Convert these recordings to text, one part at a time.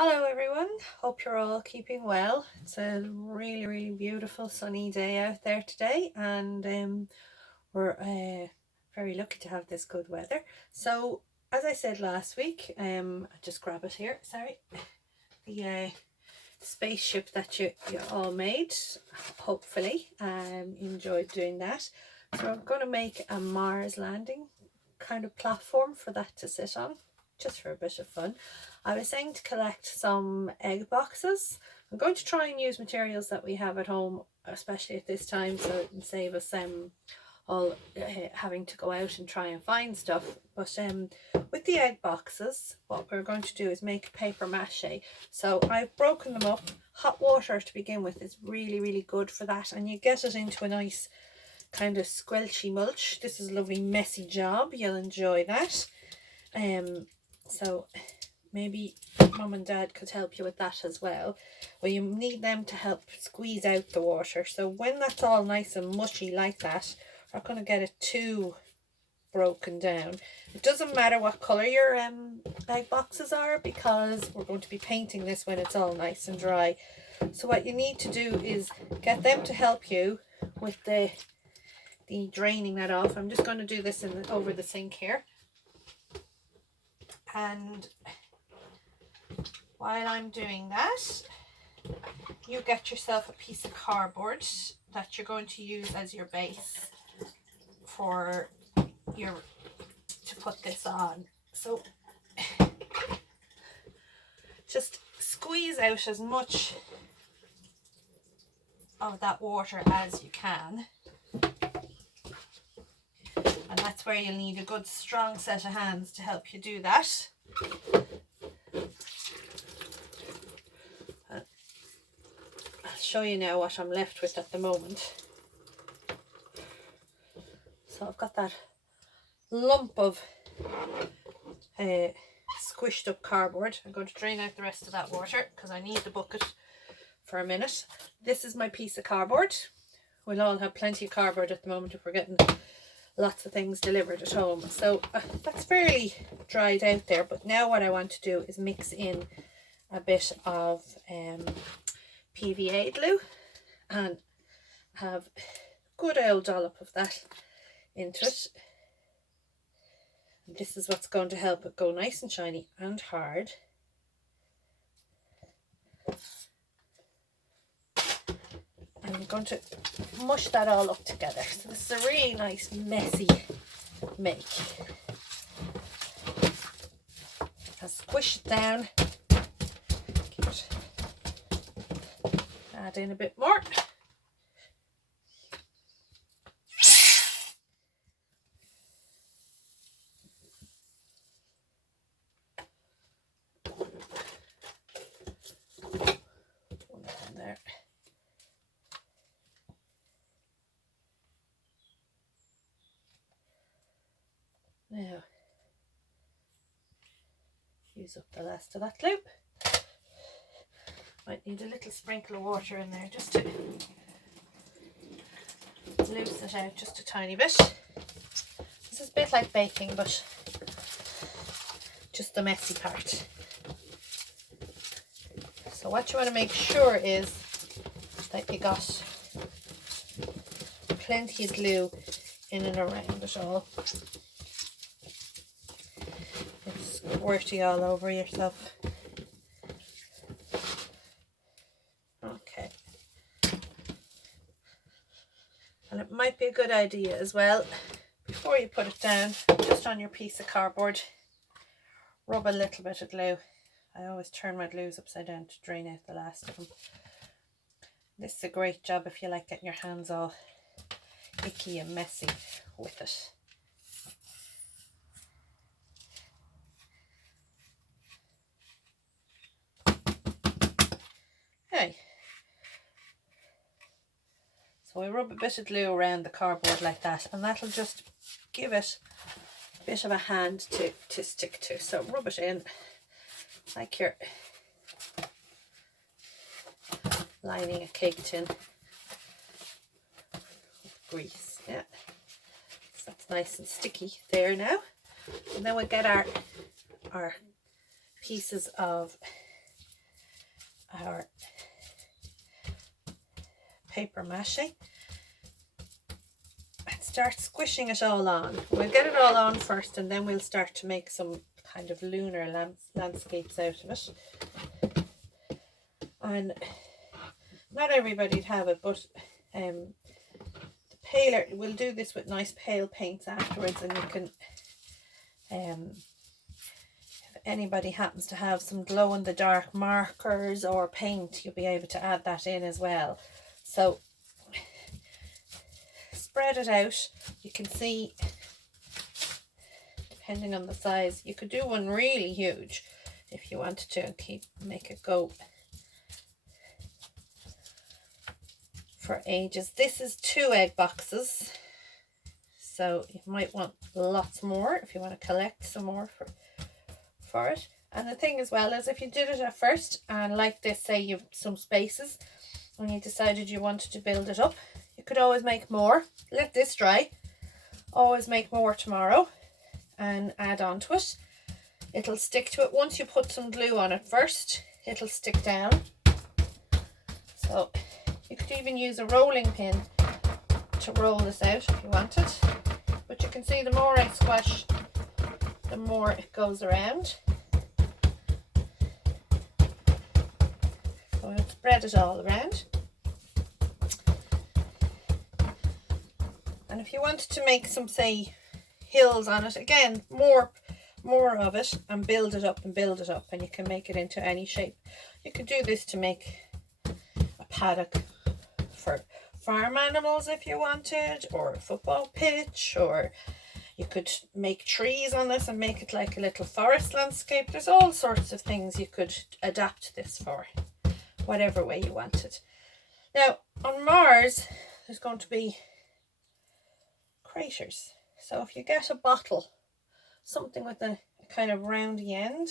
Hello everyone, hope you're all keeping well. It's a really beautiful sunny day out there today, and we're very lucky to have this good weather. So as I said last week, I just grab it here, sorry, the spaceship that you all made, hopefully you enjoyed doing that. So I'm going to make a Mars landing kind of platform for that to sit on, just for a bit of fun. I was saying to collect some egg boxes. I'm going to try and use materials that we have at home, especially at this time, so it can save us all having to go out and try and find stuff. But with the egg boxes, what we're going to do is make paper mache. So I've broken them up. Hot water to begin with is really good for that, and you get it into a nice kind of squelchy mulch. This is a lovely messy job, you'll enjoy that. So maybe mum and dad could help you with that as well. Well, you need them to help squeeze out the water. So when that's all nice and mushy like that, we're not going to get it too broken down. It doesn't matter what colour your egg boxes are, because we're going to be painting this when it's all nice and dry. So what you need to do is get them to help you with the draining that off. I'm just going to do this over the sink here. And while I'm doing that, you get yourself a piece of cardboard that you're going to use as your base for to put this on. So just squeeze out as much of that water as you can, and that's where you'll need a good strong set of hands to help you do that. I'll show you now what I'm left with at the moment. So I've got that lump of squished up cardboard. I'm going to drain out the rest of that water because I need the bucket for a minute. This is my piece of cardboard. We'll all have plenty of cardboard at the moment if we're getting lots of things delivered at home. So that's fairly dried out there, but now what I want to do is mix in a bit of PVA glue and have a good old dollop of that into it. And this is what's going to help it go nice and shiny and hard. And I'm going to mush that all up together. So this is a really nice messy make. I'll squish it down. Add in a bit more. There. Now, use up the last of that glue. Might need a little sprinkle of water in there just to loosen it out just a tiny bit. This is a bit like baking, but just the messy part. So what you want to make sure is that you got plenty of glue in and around it all. It's squirty all over yourself. Okay. And it might be a good idea as well, before you put it down, just on your piece of cardboard, rub a little bit of glue. I always turn my glues upside down to drain out the last of them. This is a great job if you like getting your hands all icky and messy with it. Okay. So I rub a bit of glue around the cardboard like that, and that'll just give it a bit of a hand to stick to. So rub it in like you're lining a cake tin with grease. Yeah, so that's nice and sticky there now. And then we'll get our pieces of our paper mache and start squishing it all on. We'll get it all on first and then we'll start to make some kind of lunar landscapes out of it. And not everybody'd have it, but the paler, we'll do this with nice pale paints afterwards, and you can if anybody happens to have some glow in the dark markers or paint, you'll be able to add that in as well. So spread it out. You can see, depending on the size, you could do one really huge if you wanted to and make it go for ages. This is 2 egg boxes, so you might want lots more if you want to collect some more for it. And the thing as well is, if you did it at first and like this, say you've some spaces and you decided you wanted to build it up, you could always make more. Let this dry, always make more tomorrow and add on to it. It'll stick to it. Once you put some glue on it first, it'll stick down. So you could even use a rolling pin to roll this out if you wanted. But you can see the more I squash, the more it goes around. So I'll spread it all around. And if you wanted to make some, say, hills on it, again, more of it, and build it up, and you can make it into any shape. You could do this to make a paddock for farm animals if you wanted, or a football pitch, or you could make trees on this and make it like a little forest landscape. There's all sorts of things you could adapt this for, whatever way you want it. Now on Mars there's going to be craters, so if you get a bottle, something with a kind of roundy end,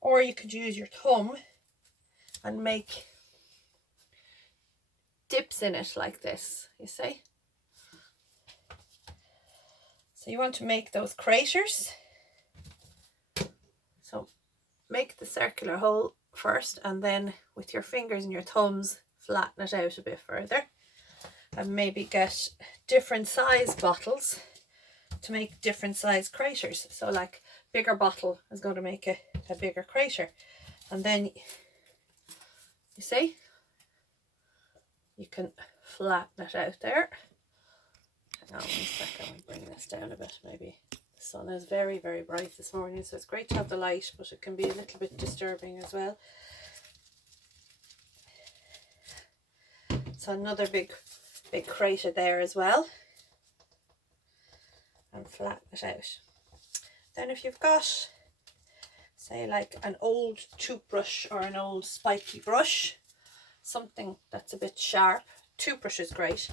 or you could use your thumb and make dips in it like this, you see. So you want to make those craters. So make the circular hole first, and then with your fingers and your thumbs flatten it out a bit further, and maybe get different size bottles to make different size craters. So like bigger bottle is going to make a bigger crater, and then you see you can flatten it out there. Hang on 1 second, I'll bring this down a bit. Maybe the sun is very, very bright this morning, so it's great to have the light, but it can be a little bit disturbing as well. So another big crater there as well, and flatten it out. Then if you've got, say, like an old toothbrush or an old spiky brush, something that's a bit sharp, toothbrush is great.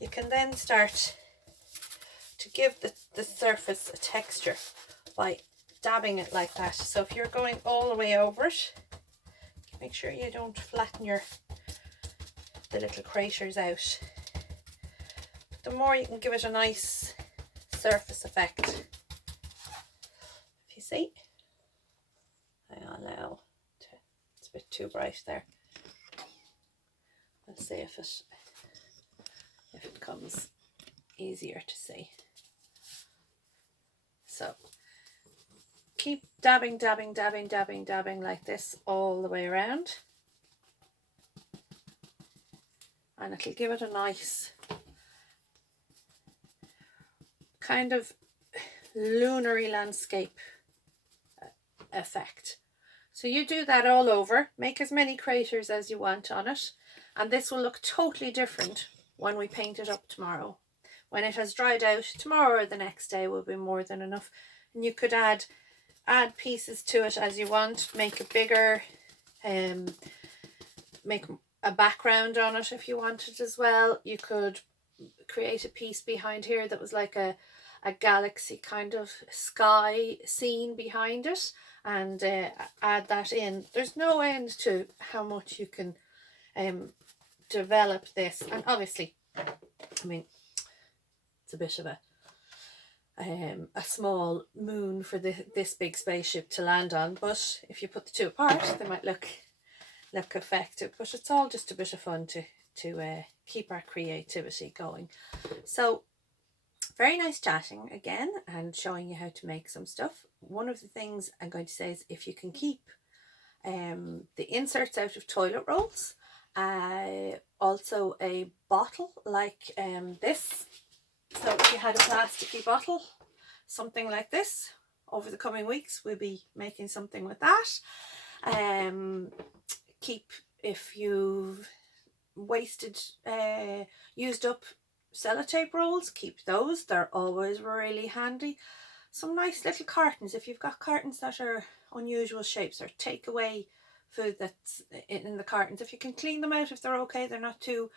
You can then start to give the surface a texture by dabbing it like that. So if you're going all the way over it, make sure you don't flatten the little craters out. But the more you can give it a nice surface effect. If you see, hang on now, it's a bit too bright there. Let's see if it comes easier to see. So keep dabbing like this all the way around, and it'll give it a nice kind of lunary landscape effect. So you do that all over, make as many craters as you want on it, and this will look totally different when we paint it up tomorrow. When it has dried out, tomorrow or the next day will be more than enough. And you could add pieces to it as you want, make it bigger, make a background on it if you wanted as well. You could create a piece behind here that was like a galaxy kind of sky scene behind it, and add that in. There's no end to how much you can develop this. And obviously, I mean, it's a bit of a small moon for this big spaceship to land on, but if you put the two apart, they might look look effective, but it's all just a bit of fun to keep our creativity going. So very nice chatting again and showing you how to make some stuff. One of the things I'm going to say is if you can keep the inserts out of toilet rolls, also a bottle like this. So if you had a plasticky bottle, something like this, over the coming weeks we'll be making something with that. Keep, if you've wasted used up sellotape rolls, keep those, they're always really handy. Some nice little cartons, if you've got cartons that are unusual shapes or take away food that's in the cartons, if you can clean them out, if they're okay, they're not too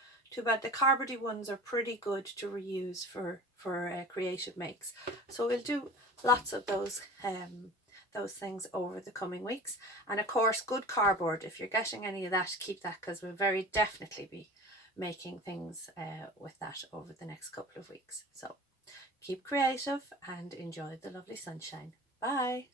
bad. The cardboardy ones are pretty good to reuse for creative makes. So we'll do lots of those things over the coming weeks. And of course, good cardboard, if you're getting any of that, keep that, because we'll very definitely be making things with that over the next couple of weeks. So keep creative and enjoy the lovely sunshine. Bye.